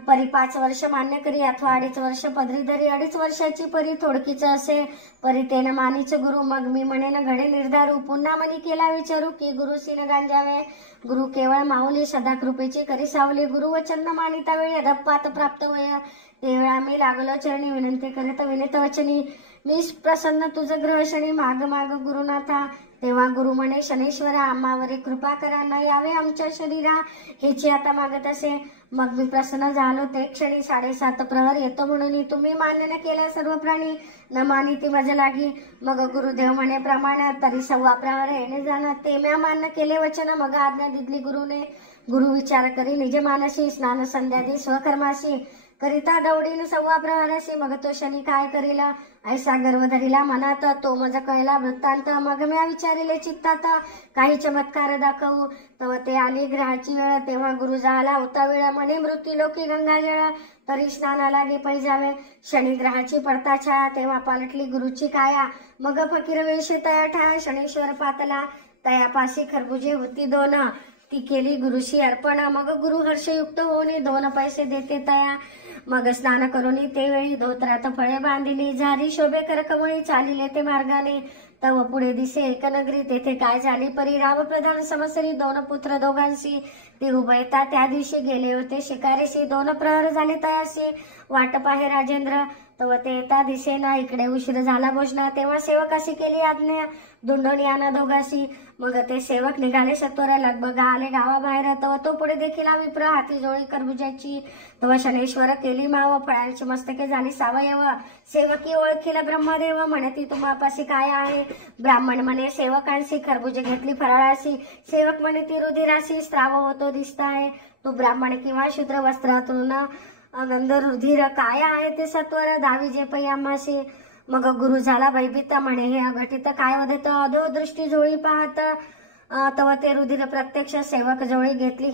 परी 5 वर्ष मान्य करी अथवा 2.5 वर्ष पदरी धरी. 2.5 वर्षाची परी थोडकीच असे. परी तेन मानीच गुरु. मग मी म्हणेन घडे निर्धारू. पुन्हा मनी केला विचारू की गुरु सीन गांजावे. गुरु केवळ माऊली सदा कृपेची करी सावली. गुरु वचन न मानिता वेळी अधपात प्राप्त वय. तेवेळा मी लागलो चरणी विनंती करीत विनित वचनी. मी प्रसन्न तुझ ग्रह शनी माग माग गुरुनाथा. तेव्हा गुरु म्हणे शनेश्वरा आम्हावरी कृपा करा. न यावे आमच्या शरीरा हिची आता मागत असे. मग मी प्रसन्न झालो ते क्षणी. 7.5 प्रहर येतो म्हणून तुम्ही मान्य न केल्या सर्व प्राणी. न मानी ती मजा लागी. मग गुरुदेव म्हणे प्रमाण तरी 1.25 प्रहर येणे जाणं. ते म्या मान्य केले वचन. मग आज्ञा दिली गुरुने. गुरु विचार करी निज मानसी. स्नान संध्यादी स्वकर्मासी. करिता दौडीन 1.25 प्रहरासी. मग तो शनी काय करीला ऐसा गर्व धरिला मनात. तो मज कळला वृत्तांत. मग म्या विचारिले चित्तात काही चमत्कार दाखवू. तव ते आली ग्रहाची वेळ. तेव्हा गुरु झाला होता वेळ. म्हणे मृत्यू लोकी गंगाजळ. तरी स्नाना लागे पैजावे. शनी ग्रहाची पडता छाया. तेव्हा पालटली गुरुची काया. मग फकीर वेश तया ठा. शनेश्वर पातला. तयापाशी खरबुजे होती 2. ती केली गुरुशी अर्पण. मग गुरु हर्षयुक्त होऊन 2 पैसे देते तया. मग स्नान करून ते वेळी धोत्रात फळे बांधिली. झारी शोभे करकमळी. चालिले ते मार्गाने. तव पुढे दिसे एक नगरी. तेथे काय झाली परी. राव प्रधान समसरी. 2 पुत्र दोघांशी. ते उभयता त्या दिवशी गेले होते शिकारीशी. 2 प्रहर झाले तयाशी. वाट पाहे राजेंद्र. तव ते येता दिसेना. इकडे उशीर झाला भोजना. तेव्हा सेवकाशी केली आज्ञा. दुंडोणी आणा दोघांशी. मग ते सेवक निघाले सत्वर. लगबग आले गावाबाहेर. तव तो पुढे देखील विप्र. हाती जोळी खरबुजाची. तव शनेश्वर केली माव. फळांची मस्तके झाली सावयव. सेवकी ओळखीला ब्रह्मदेव. म्हणती तुम्हापाशी काय आहे. ब्राह्मण म्हणे सेवकांशी. खरबुजे घेतली फराळाशी. सेवक म्हणे ती रुधिराशी. स्त्राव होतो दिसत आहे. तो ब्राह्मण किंवा शूद्र वस्त्रातून गंध रुधिर काय आहे ते सत्वर. दावी जे पै आम्हाशी. मग गुरु झाला भयभीत. म्हणे हे अघटित काय वधत. अधो दृष्टी जोळी पाहत. तव ते रुधिर प्रत्यक्ष सेवक जोळी घेतली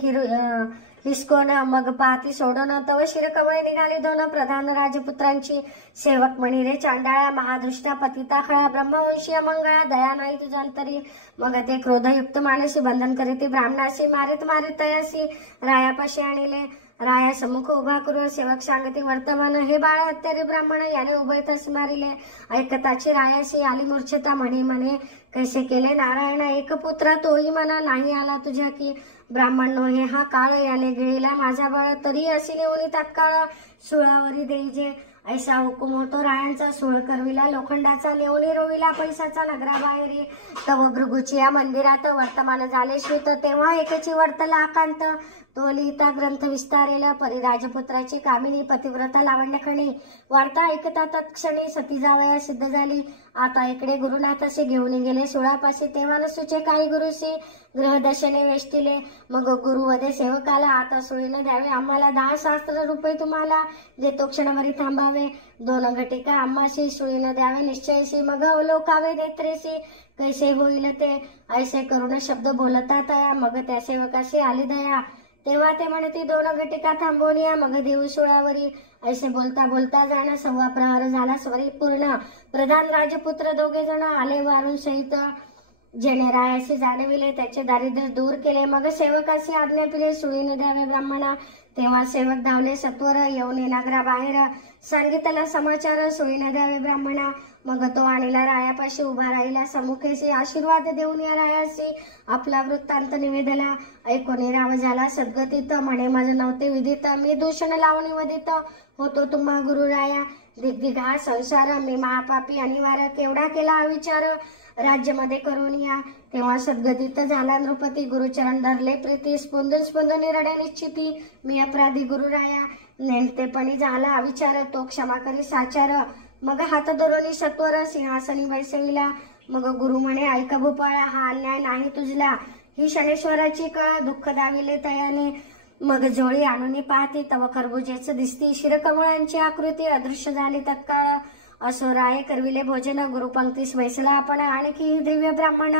हिसकोन. मग पाहती सोडून. तव शिरकमळे निघाली 2 प्रधान राजपुत्रांची. सेवक म्हणी रे चांडाळा. महादृष्टा पतिता खळा. ब्रह्मवंशी अमंगळा. दया नाही तुझ्यांतरी. मग ते क्रोधयुक्त मानसी. बंधन करीती ब्राह्मणाशी. मारित मारित तयासी. रायापाशी आणले. राया सम्मुख उभा करून सेवक सांगते वर्तमान. हे बाळ हत्यारे ब्राह्मण. याने उभयतास मारिले. ऐकताची रायाशी आली मूर्छता. म्हणे कैसे केले नारायण. एक पुत्र तोही मना नाही आला तुझ्या की. ब्राह्मण नो हे हा काळ. याने गिळीला माझा बाळ. तरी अशी नेऊनी तात्काळ. सुळावरी देईजे. ऐसा हुकुम होतो रायांचा. सूळ करविला लोखंडाचा, नेवणी रोविला पैसाचा. नगराबाहेरी तव भृगुची या मंदिरात वर्तमान झाले श्रुत. तेव्हा एकेची वर्तला आकांत. तो लिहिता ग्रंथ विस्तारेला. परी राजपुत्राची कामिनी पतिव्रता लावण्यखणी. वार्ता ऐकता तत्क्षणी सती जावया सिद्ध झाली. आता इकडे गुरुनाथाशी घेऊन गेले सुळापाशी. तेव्हा नसूचे काही गुरुशी ग्रहदशेने वेष्टिले. मग गुरुवदे सेवकाला, आता सुळीनं द्यावे आम्हाला 10 सहस्त्र रुपये तुम्हाला. देतो क्षणभरी थांबावे 2 घटिका आम्हाशी. सुळीनं द्यावे निश्चयशी. मग अवलोकावे नेत्रेशी. कैसे होईल ते ऐसे करून शब्द बोलता तया. मग त्या सेवकाशी आली दया. तेव्हा ते म्हणती 2 घटिका थांबवून या. मग देऊ सुळावरी. ऐसे बोलता बोलता जाणं 1.25 प्रहर झाला स्वरी पूर्ण. प्रधान राजपुत्र 2 जण आले वारून सहित. जेणे रायाशी जाणविले त्याचे दारिद्र्य दूर केले. मग सेवकाशी आज्ञा पिले सुळीने द्यावे ब्राह्मणा. तेव्हा सेवक धावले सत्वर येऊन नगराबाहेर. सांगितला समाचार सुळीने द्यावे ब्राह्मणा. मग तो आणला रायापाशी उभा राहिला समुखेशी. आशीर्वाद देऊन या रायाशी आपला वृत्तांत निवेदला. ऐकून राव झाला सद्गतीत. म्हणे माझं नव्हते विदित. मी दूषण लावणी वदित होतो तुम्हा गुरु राया. दिग्दिघा संसार मी महापापी अनिवार्य. केवढा केला विचार राज्यामध्ये करून या. तेव्हा सद्गतीत झाला नृपती. गुरुचरण धरले प्रीती. स्पंदून स्पंदून रड्या निश्चिती. मी अपराधी गुरु राया. नेमतेपणी झाला अविचार. तो क्षमा करी साचार. मग हात धरून सत्वर सिंहासनी बैसविला. मग गुरु म्हणे ऐका भूपाळा हा अन्याय नाही तुझला. ही शनेश्वराची कळा दुःख दाविले तयाने. मग जोळी आणून पाहती तव खरबुजेच दिसती. शिरकमळांची आकृती अदृश्य झाली तत्काळ. असो राये करविले भोजन. गुरुपंक्तीस बैसला आपण. आणखी दिव्य ब्राह्मण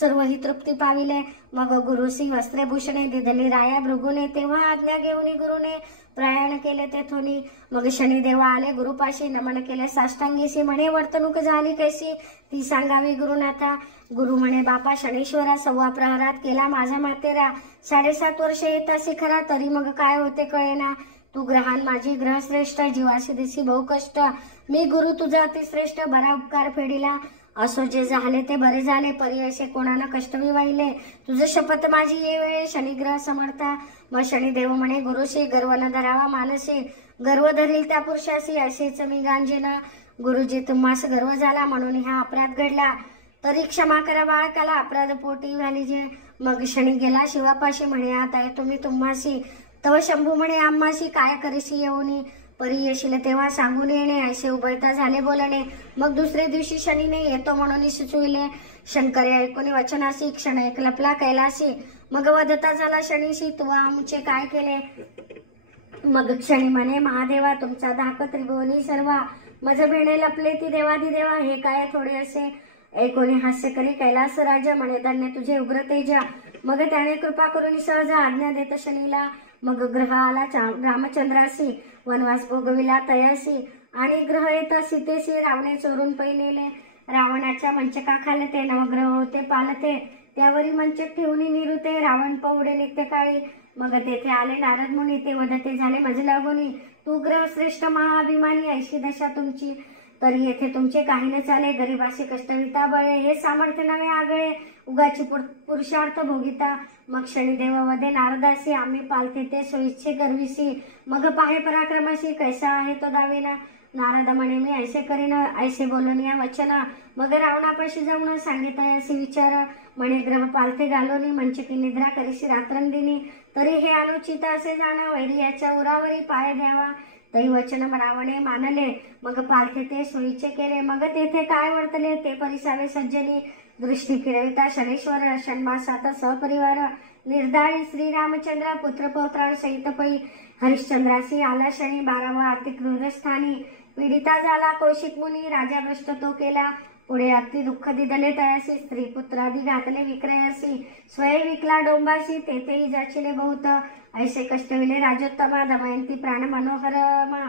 सर्व ही तृप्ती पाविले. मग गुरुसी वस्त्रभूषणे दिधली राया भृगुने. तेव्हा आज्ञा घेऊन गुरुने प्रयाण केले तेथोनी. मग शनिदेवा आले गुरुपाशी. नमन केले साष्टांगीशी. म्हणे वर्तणूक झाली कैसी ती सांगावी गुरुनाथा. गुरु म्हणे बापा शनीश्वरा 1.25 प्रहरात केला माझा मातेरा. 7.5 वर्ष येतासी खरा तरी मग काय होते कळेना. तू ग्रहान माझी ग्रहश्रेष्ठ. जीवाशी दिसी बहु कष्ट. मी गुरु तुझा अतिश्रेष्ठ. बरा उपकार फेडिला. असो जे झाले ते बरे झाले. परी असे कोणाला कष्ट विवाहिले. तुझं शपथ माझी ये वेळे शनिग्रह समर्था. मग शनिदेव म्हणे गुरुशी गर्व न धरावा मानसी. गर्व धरील त्या पुरुषाशी असेच मी गांजेन. गुरुजी तुम्हास गर्व झाला म्हणून हा अपराध घडला. तरी क्षमा करा बाळकाला अपराध पोटी झाली जे. मग शनी गेला शिवापाशी. म्हणे आता तुम्ही तुम्हाशी. तव शंभू म्हणे आम्हाशी काय करीशी येऊनी. परी येशील तेव्हा सांगून येणे. असे उभयता झाले बोलणे. मग दुसरे दिवशी शनीने येतो म्हणून सुचविले. शंकर ऐकून वचनाशी क्षण एक लपला कैलासी. मग वदता झाला शनीशी तू आमचे काय केले. मग क्षणी म्हणे महादेवा तुमचा धाक त्रिभुवनी सर्वा. मज भेणे लपले ती देवादिदेवा. हे काय थोडे असे. ऐकोनी हास्य करी कैलास राजा. म्हणे धन्य तुझे उग्र तेजा. मग त्याने कृपा करून सहज आज्ञा देत शनीला. मग ग्रह आला रामचंद्रासी. वनवास भोगविला तयासी. आणि ग्रह येता सीतेशी. रावणे चोरून पै नेले. रावणाच्या मंचकाखाले ते नवग्रह होते पालते. त्यावरी मंचक ठेवून निरुते. रावण पवडे नित्यकाळी. मग तेथे आले नारद मुनी. ते वदते झाले मजला गुणी. तू ग्रह श्रेष्ठ महाअभिमानी. ऐशी दशा तुमची तरी येथे तुमचे काही न चाले. गरिबाशी कष्टविता बळे. हे सामर्थ्य नवे आगळे. उगाची पुरुषार्थ भोगिता. मग शनिदेव वदे नारदासी. आम्ही पालते ते सोयीच्छे गर्विसी. मग पाहे पराक्रमाशी. कैसा आहे तो दावेना. नारद म्हणे मी ऐसे करीन. ऐसे बोलून या वचन. मग रावणापाशी जाऊन सांगितले असे विचार. म्हणे ग्रह पालथे घालोनी. मंचकी निद्रा करीशी रात्रंदिनी. तरी हे अनुचित असे जाण. वैरी याच्या उरावरी पाय द्यावा. तरी वचन रावणे मानले. मग पालथे ते सोयीचे केले. मग तेथे काय वर्तले ते परिसावे सज्जनी. दृष्टी फिरविता शनेश्वर. षण्मासात सहपरिवार. निर्धारी श्रीरामचंद्र पुत्रपौत्रां सहित पै. हरिश्चंद्रासी आला शनी. 12वा अति क्रूरस्थानी. पीडिता झाला कौशिक मुनी. राजा भ्रष्ट तो केला. पुढे अति दुःख दिदले तयासी. स्त्री पुत्रादी घातले विक्रयासी. स्वय विकला डोंबासी. तेथेही जाचिले बहुत. ऐसे कष्टविले राजोत्तमा. दमयंती प्राण मनोहरमा.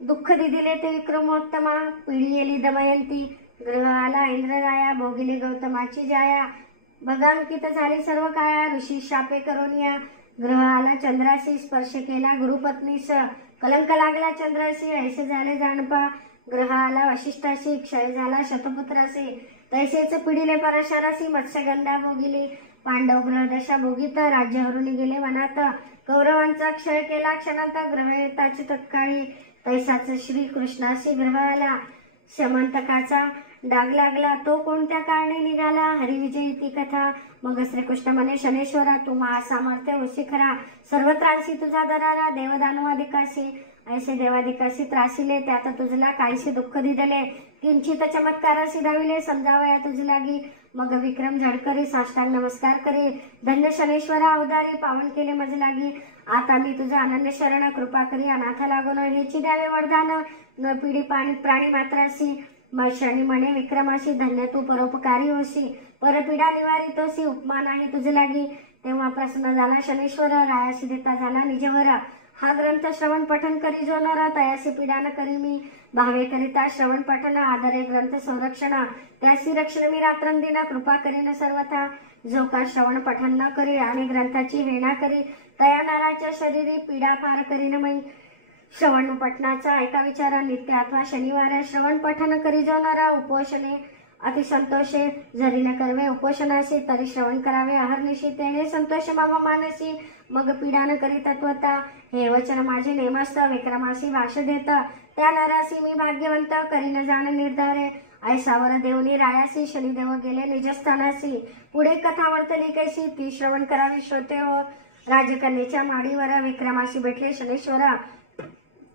दुःख दिदिले ते विक्रमोत्तमा. पिढी येली दमयंती. ग्रह आला इंद्रराया. भोगिली गौतमाची जाया. बगांकित झाली सर्व काया. ऋषी शापे करून या. ग्रह आला चंद्रासी. स्पर्श केला गुरुपत्नीस. कलंक लागला चंद्रासी. ऐसे झाले जाणपा. ग्रह आला वशिष्ठासी. क्षय झाला शतपुत्रासी. तैसेच पिढीले परशरासी. मत्स्यगंधा भोगिली. पांडव ग्रह दशा भोगित. राज्य हरून गेले वनात. कौरवांचा क्षय केला क्षणात. ग्रह येताच तत्काळी. तैसाच श्री कृष्णाशी ग्रह आला. शमंतकाचा डाग लागला, तो कोणत्या कारणे निघाला. हरिविजयी ती कथा. मग श्रीकृष्ण म्हणे, शनेश्वरा तू महासामर्थ्य होशी खरा. सर्व त्रासी तुझा दरारा. देवदानवादिकाशी ऐसे देवादिकाशी त्रासिले. त्यात तुझला काहीसे दुःख दिदले. किंचित चमत्काराशी धाविले. समजावया तुझ लागी. मग विक्रम झडकरी साष्टांग नमस्कार करी. धन्य शनेश्वरा अवतारी. पावन केले मज लागी. आता मी तुझा अनन्य शरण. कृपा करी अनाथ लागून. हेची द्यावे वरदान. न पिढी प्राणी मात्रासी. शनी म्हणे विक्रमाशी, धन्य तू परोपकारी होशी. परपीडा निवारितोसी. उपमा नाही तुझ लागी. तेव्हा प्रसन्न झाला शनेश्वर. रायासी देता झाला निजवर. हा ग्रंथ श्रवण पठन करी जो नर. तयासी पीडा न करी मी. भावे करिता श्रवण पठन. आदरे ग्रंथ संरक्षण. त्यासी रक्षण मी रात्रंदिन. कृपा करीन सर्वथा. जो का श्रवण पठन न करी आणि ग्रंथाची हेळा करी, तया नराच्या शरीरी पीडा फार करीन मी. श्रवण पठणाचा ऐका विचार. नित्य अथवा शनिवार श्रवण पठन करी जो नर. उपोषणे अतिसंतोषे. जरी न करवे उपोषणासी, तरी श्रवण करावे अहर्निशी. तेने संतोष मामा मानसी. मग पीडा न करी तत्वता. हे वचन माझे नेमस्त. विक्रमासी भाष देत. त्या नरासी मी भाग्यवंत. करीन जाण निर्धारे. ऐसावर देवनी रायासी. शनिदेव गेले निजस्थानासी. पुढे कथा वर्तली कैसी, ती श्रवण करावी श्रोते हो. राजकन्येच्या माडीवर विक्रमाशी भेटले शनेश्वरा.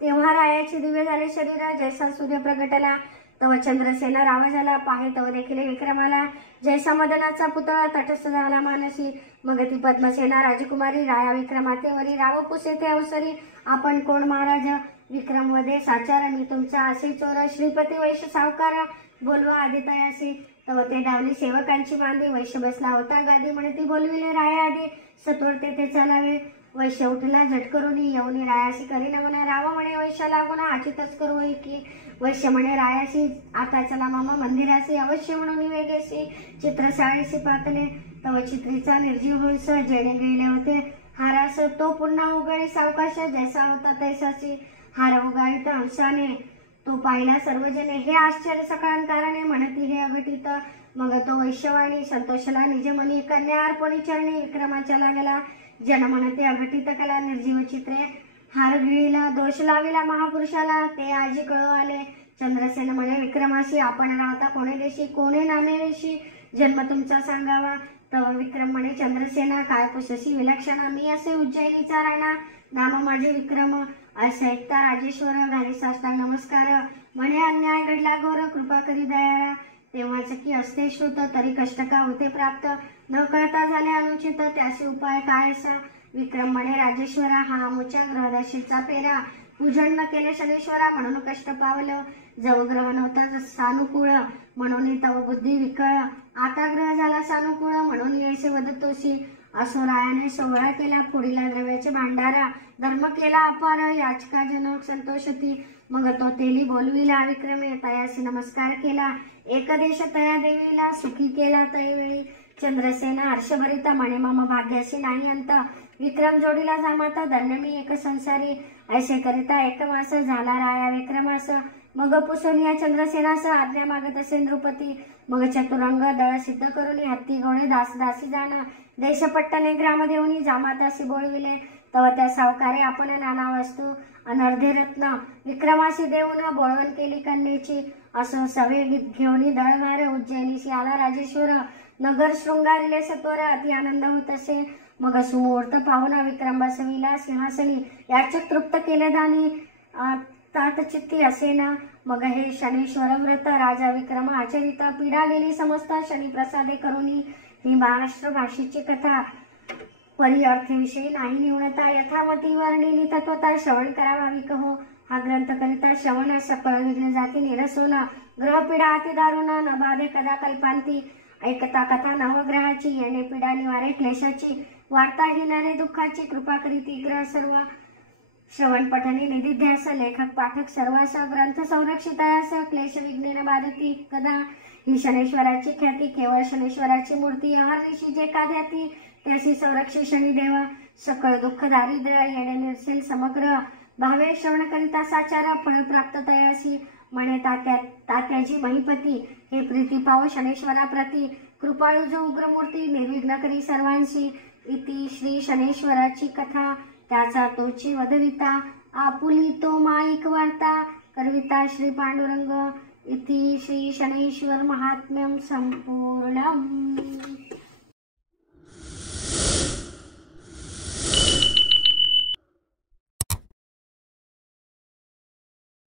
तेव्हा रायाचे दिव्य झाले शरीर. जैसा सूर्य प्रगटला, तव चंद्रसेना राव झाला. पाहे तव देखील विक्रमाला. जैसा मदनाचा पुतळा तटस्थ झाला मानसी. मग ती पद्मसेना राजकुमारी. राया विक्रमातेवरी. राव पुसे ते अवसरी. आपण कोण महाराज. विक्रम वदे साचार. मी तुमचा असे चोर. श्रीपती वैश्य सावकार. बोलवा आधी तयासी. तव ते डावली सेवकांची बांधी. वैश्य बसला होता गादी. म्हणे ती बोलविले राया आधी. सत्वर ते चालावे. वैश्य उठला झटकरुनी. येऊनी रायासी करीन म्हणे. राव म्हणे वैश्य लागून आचितच करू की. वैश्य म्हणे रायासी, आता चला मामा मंदिरासी. अवश्य म्हणून वेगेसी. चित्रशाळेसी पातले. तव चित्रीचा निर्जीव होईस. जेणे गेले होते हारास, तो पुन्हा उगाळी सावकाश. जैसा होता तैसाची. हार उगाळीत हंसाने. तो पाहिला सर्वजने. हे आश्चर्य सकळान कारणे. म्हणती हे अघटित. मग तो वैश्यवाणी. संतोषला निजमनी. कन्या अर्पणी चरणी. विक्रमाच्या लागला. जन म्हणते अघटित कला. निर्जीव चित्रे हार गिळीला. दोष लाविला महापुरुषाला. ते आजी कळू आले. चंद्रसेन म्हणे विक्रमाशी, आपण राहता कोणे देशी. कोणे नामे वेशी. जन्म तुमचा सांगावा. तव विक्रम म्हणे चंद्रसेना. काय पुसशी विलक्षणा. मी असे उज्जैनीचा राणा. नाम माझे विक्रम. असे ऐकता राजेश्वर घाली साष्टांग नमस्कार. म्हणे अन्याय घडला घोर. कृपा करी दयाळा. तेव्हाच की असते श्रुत. तरी कष्ट का होते प्राप्त. न कळता झाले अनुचित. त्याचे उपाय काय असा. विक्रम म्हणे राजेश्वरा. हा आमुच्या ग्रहदशेचा पेरा. पूजन न केले शनेश्वरा. म्हणून कष्ट पावलं. जव ग्रह नव्हता सानुकूळ. म्हणून तव बुद्धी विकळ. आता ग्रह झाला सानुकूळ. म्हणून येसे वदतोशी. असो रायाने सोहळा केला. फोडीला द्रव्याचे भांडारा. धर्म केला अपार. याचकाजनक संतोषती. मग तो तेली बोलविला विक्रमे. तयासी नमस्कार केला. एक देश तया देवीला. सुखी केला तैवेळी. चंद्रसेना हर्षभरिता. म्हणे मम भाग्याशी नाही अंत. विक्रम जोडीला जामाता. धन्य मी एक संसारी. ऐसे करिता एक मास. झाला राया विक्रमास. मग पुसोनिया चंद्रसेनास. आज्ञा मागत असे नृपती. मग चतुरंग दळ सिद्ध करून. हत्ती घोडे दास दासी जाण. देशपट्टने ग्राम देऊनी. जामातासी बोलविले. तव त्या सावकारे आपण नाना वस्तू अनर्धे रत्न. विक्रमासी देऊन बोळवण केली कन्येची. असो सवे घेऊनी दळभार. उज्जैनीशी आला राजेश्वर. नगर शृंगारिले सत्वर. अति आनंद होत असे. मग सुमुहूर्त पाहुन विक्रम बसविला सिंहासनी. याचक तृप्त केले दानी. तातचित्ती असेना. मग हे शनेश्वर व्रत. राजा विक्रम आचरित. पीडा गेली समस्त. शनी प्रसादे करुनी. ही महाराष्ट्र भाषेची कथा. परी अर्थविषयी नाही निवणता. यथामती वर्णिली तत्वता. श्रवण करावा विकहो. हा ग्रंथ करिता श्रवण. सकळ विघ्न जाती निरसोन. ग्रहपीडा अति दारुण. न बाधे कदा कल्पांती. ऐकता कथा नवग्रहाची. येणे पीडा निवारे क्लेशाची. वार्ता ही नरे दुःखाची. कृपा करीती ग्रह सर्व. श्रवण पठने निधिध्यास. लेखक पाठक सर्वास. ग्रंथ संरक्षितायास. क्लेश विघ्नेन बाधती कदा. ही शनेश्वराची ख्याती. केवळ शनेश्वराची मूर्ती. अहर्निशी जे का ध्याती. त्याशी संरक्षी शनिदेव. सकळ दुःख दारिद्र्य येणे निर्सेल समग्र. भावे श्रवण करिता साचार. फळ प्राप्त तयासी. म्हणे तात्याजी महिपती. हे प्रीती पाव शनेश्वरा प्रती. कृपाळू जो उग्रमूर्ती. निर्विघ्न करी सर्वांशी. इति श्री शनेश्वराची कथा. त्याचा तोची वदविता. आपुलितो माईक वार्ता करविता श्री पांडुरंग इति श्री शनैश्वर महात्म्यं संपूर्णम्।